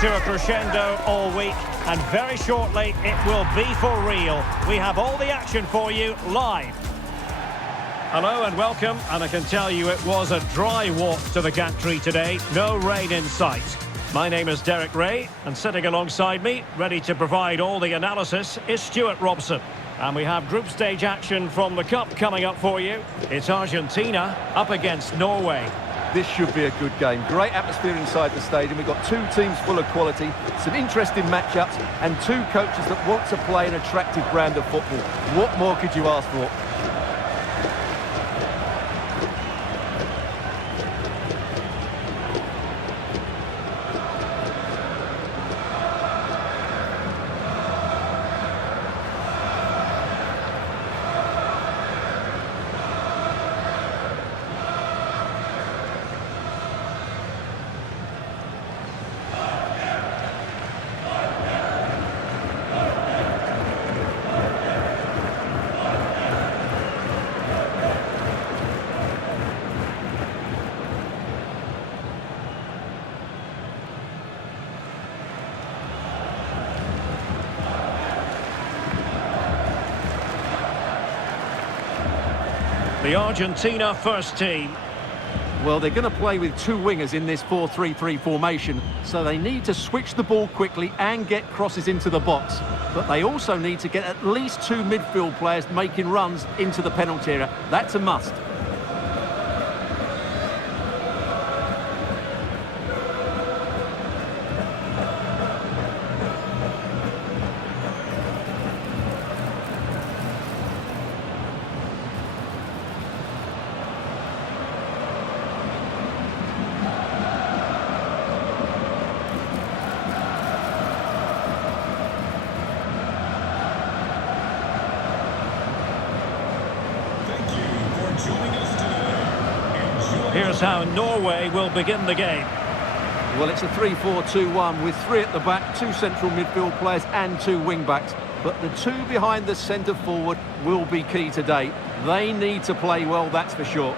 to a crescendo all week, and very shortly it will be for real. We have all the action for you live. Hello and welcome, and I can tell you it was a dry walk to the gantry today. No rain in sight. My name is Derek Ray, and sitting alongside me, ready to provide all the analysis, is Stuart Robson. And we have group stage action from the Cup coming up for you. It's Argentina up against Norway. This should be a good game. Great atmosphere inside the stadium. We've got two teams full of quality, some interesting matchups, and two coaches that want to play an attractive brand of football. What more could you ask for? The Argentina first team. Well, they're going to play with two wingers in this 4-3-3 formation, so they need to switch the ball quickly and get crosses into the box. But they also need to get at least two midfield players making runs into the penalty area. That's a must. Here's how Norway will begin the game. Well, it's a 3-4-2-1 with three at the back, two central midfield players and two wing-backs. But the two behind the centre forward will be key today. They need to play well, that's for sure.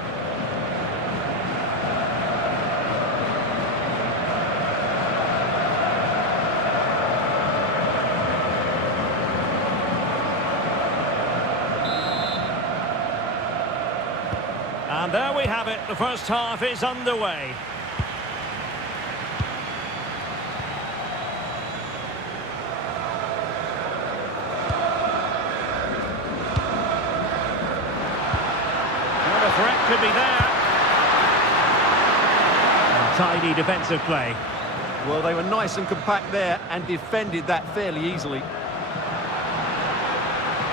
And there we have it. The first half is underway. Well, the threat could be there. And tidy defensive play. Well, they were nice and compact there and defended that fairly easily.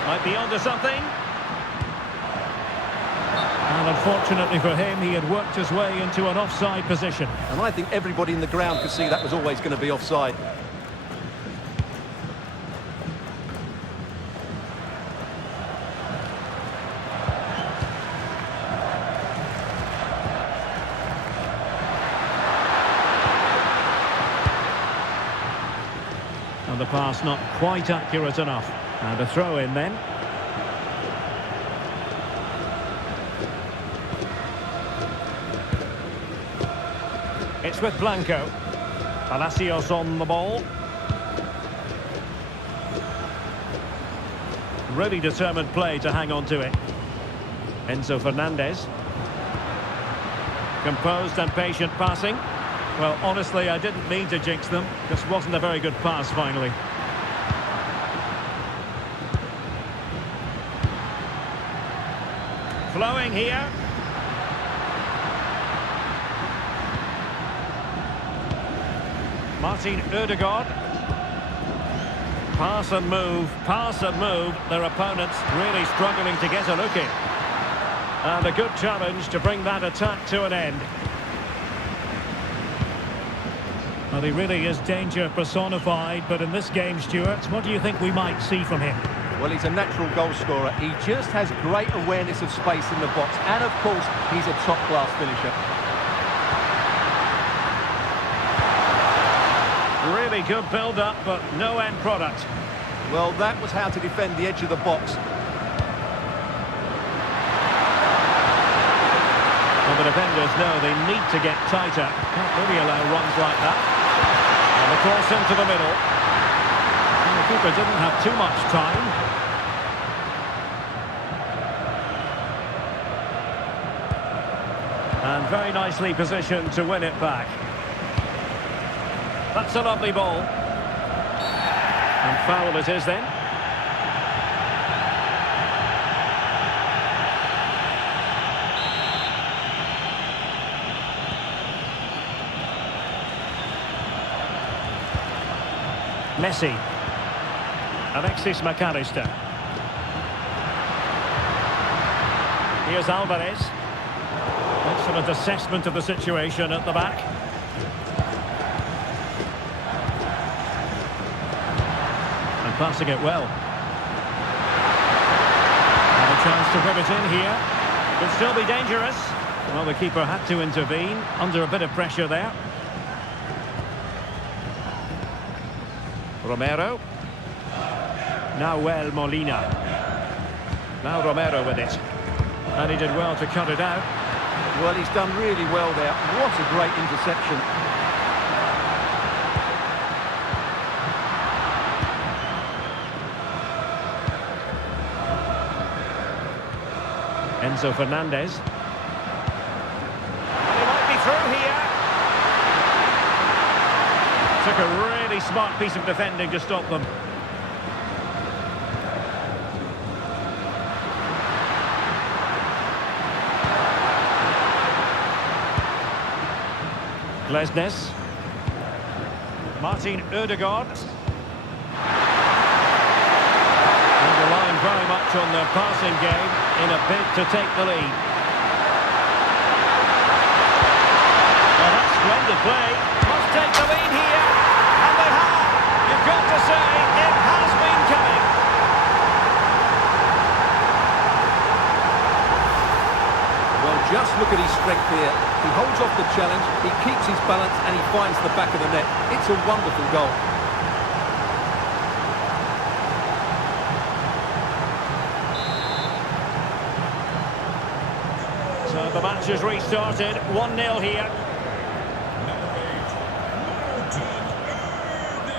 Might be onto something. And unfortunately for him, he had worked his way into an offside position. And I think everybody in the ground could see that was always going to be offside. And the pass not quite accurate enough. And a throw in then. It's with Blanco. Palacios on the ball. Really determined play to hang on to it. Enzo Fernandez. Composed and patient passing. Well, honestly, I didn't mean to jinx them. Just wasn't a very good pass, finally. Flowing here. Martin Ødegaard. Pass and move, pass and move. Their opponents really struggling to get a look in. And a good challenge to bring that attack to an end. Well, he really is danger personified, but in this game, Stuart, what do you think we might see from him? Well, he's a natural goal scorer. He just has great awareness of space in the box. And, of course, he's a top-class finisher. Really good build-up, but no end product. Well, that was how to defend the edge of the box. Well, the defenders know they need to get tighter. Can't really allow runs like that. And the Cross into the middle. And the keeper didn't have too much time. And very nicely positioned to win it back. That's a lovely ball. And foul it is then. Messi. Alexis McAllister. Here's Alvarez. Excellent assessment of the situation at the back. And passing it well. And a chance to whip it in here. Could still be dangerous. Well, the keeper had to intervene under a bit of pressure there. Romero. Nahuel Molina. Now Romero with it. And he did well to cut it out. Well, he's done really well there. What a great interception. Enzo Fernandez. And he might be through here. Took a really smart piece of defending to stop them. Glesnes. Martin Ødegaard. And relying very much on their passing game in a bid to take the lead. Well, that's splendid play. Must take the lead here. And they have. You've got to say, it has been coming. Well, just look at his strength here. He holds off the challenge, he keeps his balance, and he finds the back of the net. It's a wonderful goal. So the match has restarted. 1-0 here.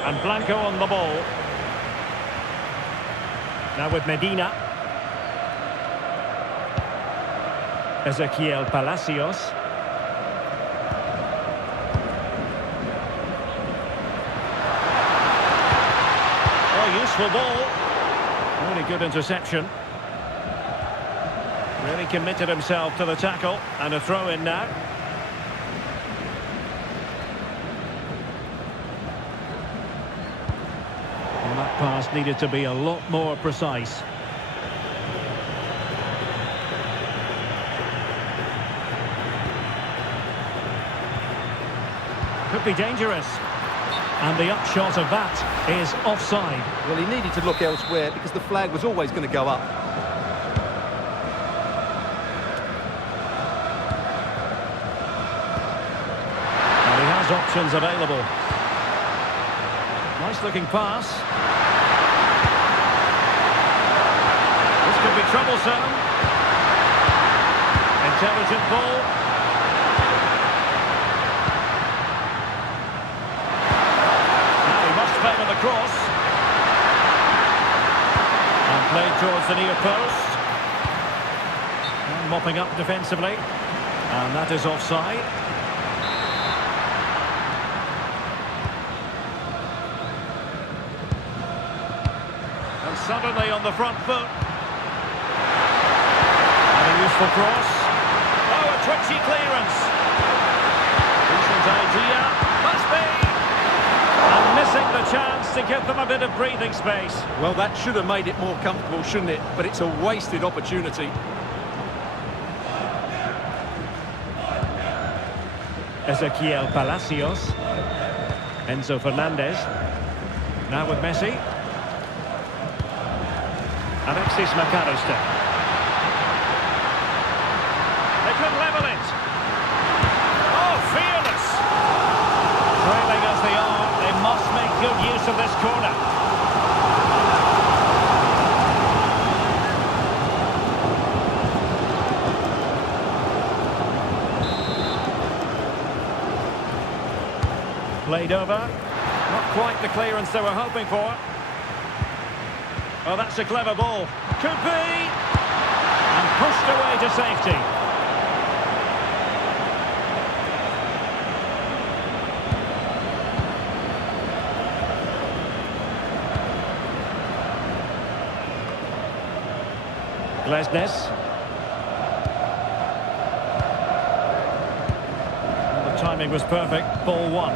And Blanco on the ball. Now with Medina. Ezequiel Palacios. Useful ball. Really good interception. Really committed himself to the tackle. And a throw in now. And that pass needed to be a lot more precise. Could be dangerous. And the upshot of that is offside. Well, he needed to look elsewhere because the flag was always going to go up. And he has options available. Nice looking pass. This could be troublesome. Intelligent ball. Favour the cross. And played towards the near post. And mopping up defensively. And that is offside. And suddenly on the front foot. And a useful cross. Oh, a twitchy clearance. Decent idea. Must be. And missing the chance to give them a bit of breathing space. Well, that should have made it more comfortable, shouldn't it? But it's a wasted opportunity. Ezequiel Palacios. Enzo Fernandez. Now with Messi. Alexis McAllister. They could level it. Oh, fearless. Trailing as they are, they must make good use of this corner. Played over. Not quite the clearance they were hoping for. Oh, that's a clever ball. Could be! And pushed away to safety. Glesnes. And the timing was perfect. Ball one.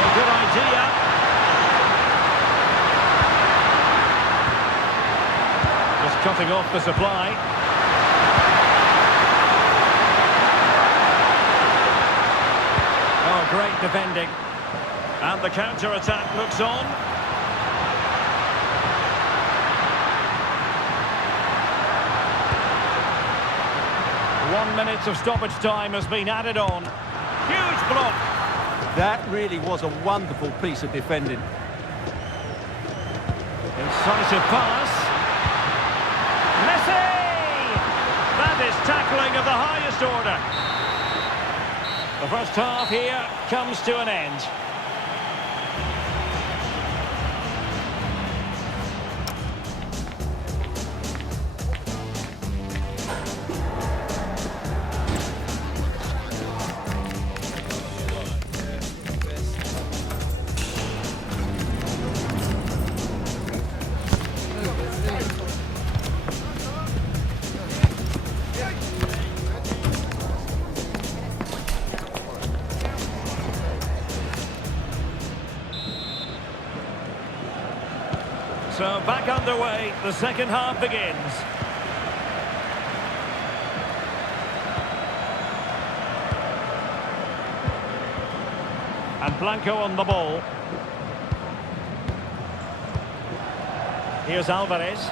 A good idea. Just cutting off the supply. Oh, great defending. And the counter-attack looks on. One minute of stoppage time has been added on. Huge block. That really was a wonderful piece of defending. Incisive pass. Messi! That is tackling of the highest order. The first half here comes to an end. So back underway, the second half begins. And Blanco on the ball. Here's Alvarez.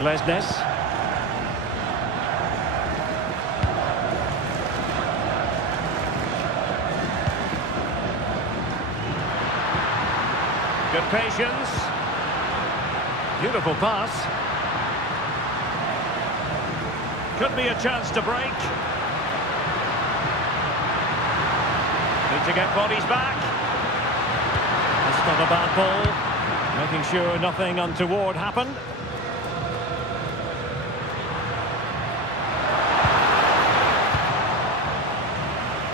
Glesnes. Good patience. Beautiful pass. Could be a chance to break. Need to get bodies back. That's not a bad ball. Making sure nothing untoward happened.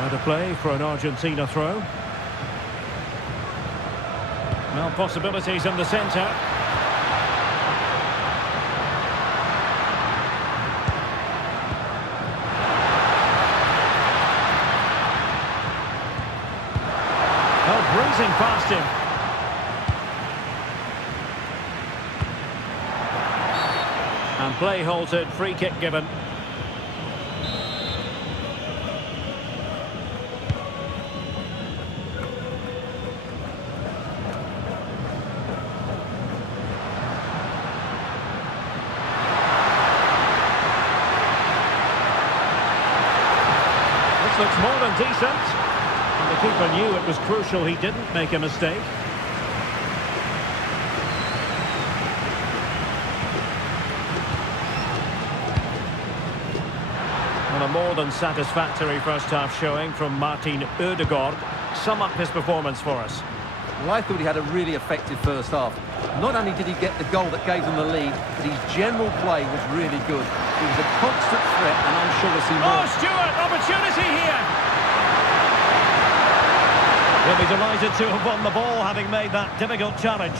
Out of play for an Argentina throw. Well, possibilities in the centre. Oh, breezing past him. And play halted, free kick given. Looks more than decent. And the keeper knew it was crucial he didn't make a mistake. And a more than satisfactory first half showing from Martin Ødegaard. Sum up his performance for us. Well, I thought he had a really effective first half. Not only did he get the goal that gave them the lead, but his general play was really good. He was a constant threat, and I'm sure we'll see more. Oh, Stewart, opportunity here! He'll be delighted to have won the ball, having made that difficult challenge.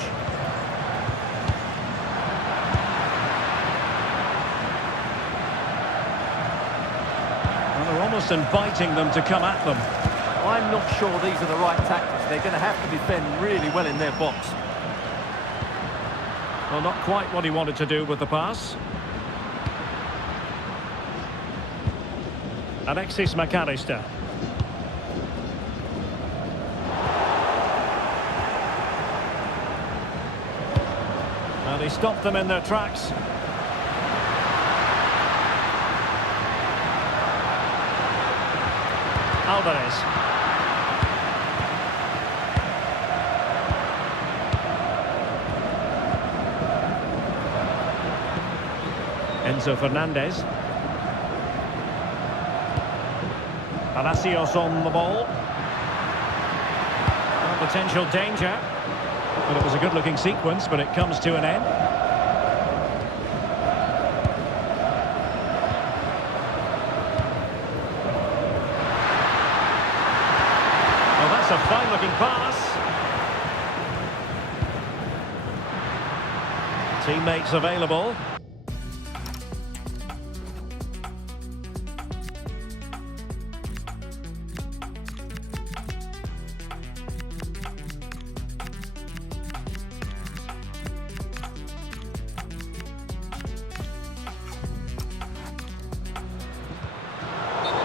Well, they're almost inviting them to come at them. I'm not sure these are the right tactics. They're going to have to defend really well in their box. Well, not quite what he wanted to do with the pass. Alexis McAllister. And he stopped them in their tracks. Alvarez. Enzo Fernandez. Palacios on the ball. Well, potential danger. But it was a good-looking sequence, but it comes to an end. Well, that's a fine-looking pass. Teammates available.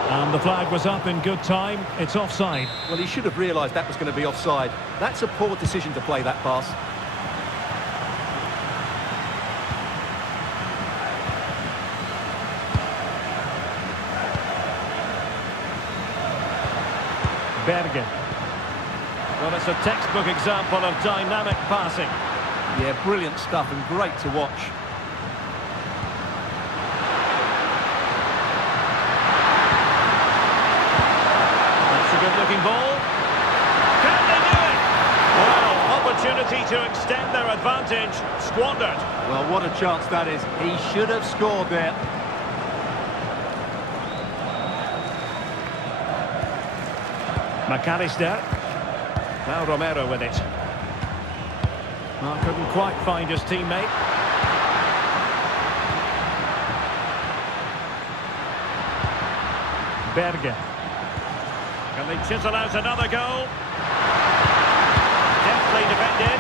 And the flag was up in good time. It's offside. Well, he should have realised that was going to be offside. That's a poor decision to play that pass. Berge. Well, it's a textbook example of dynamic passing. Yeah, brilliant stuff and great to watch. That's a good-looking ball. Can they do it? Well, opportunity to extend their advantage. Squandered. Well, what a chance that is. He should have scored there. McAllister. Now Romero with it. Well, couldn't quite find his teammate. Berge. Can they chisel out another goal? Deftly defended.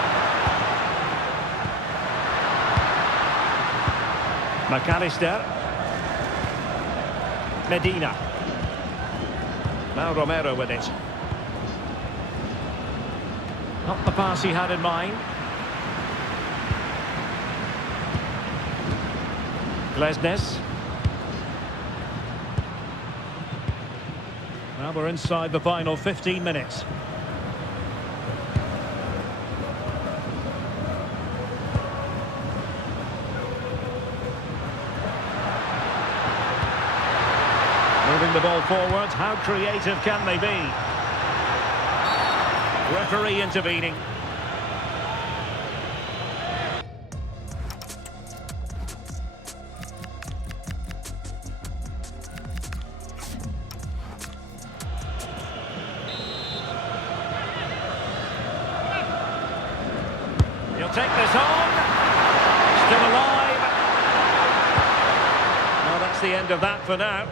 McAllister. Medina. Now Romero with it. Not the pass he had in mind. Glesnes. Well, we're inside the final 15 minutes. Moving the ball forward. How creative can they be? Referee intervening. He'll take this on. Still alive. Well, that's the end of that for now.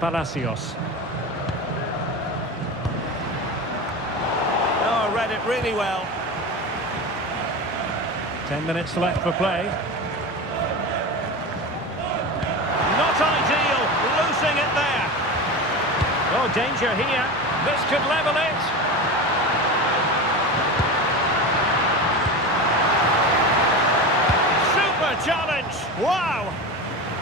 Palacios. Read it really well. 10 minutes left for play. Not ideal, losing it there. Oh, danger here. This could level it. Super challenge. Wow.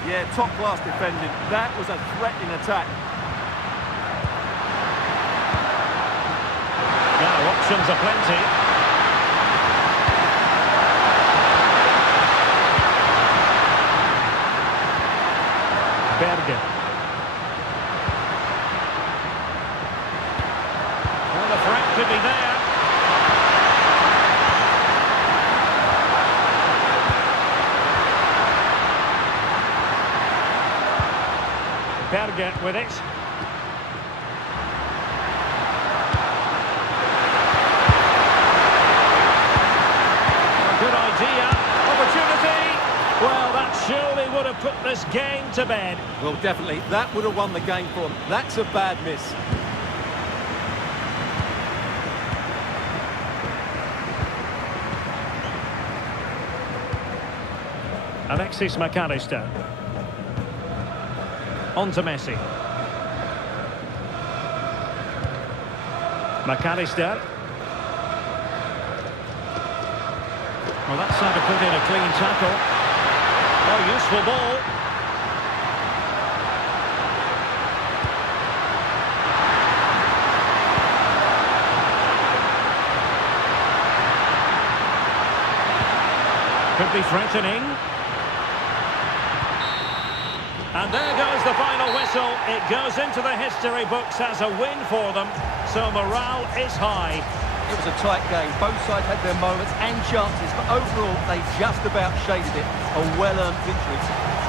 Yeah, top-class defending. That was a threatening attack. Now, options are plenty. Berge. Well, the threat could be there. Berge with it. Opportunity. Well, that surely would have put this game to bed. Well, definitely. That would have won the game for them. That's a bad miss. Alexis McAllister. On to Messi. McAllister. Well, that's how to put in a clean tackle. Oh, useful ball. could be threatening. And there goes the final whistle. It goes into the history books as a win for them. So morale is high. It was a tight game. Both sides had their moments and chances, but overall they just about shaded it. A well-earned victory.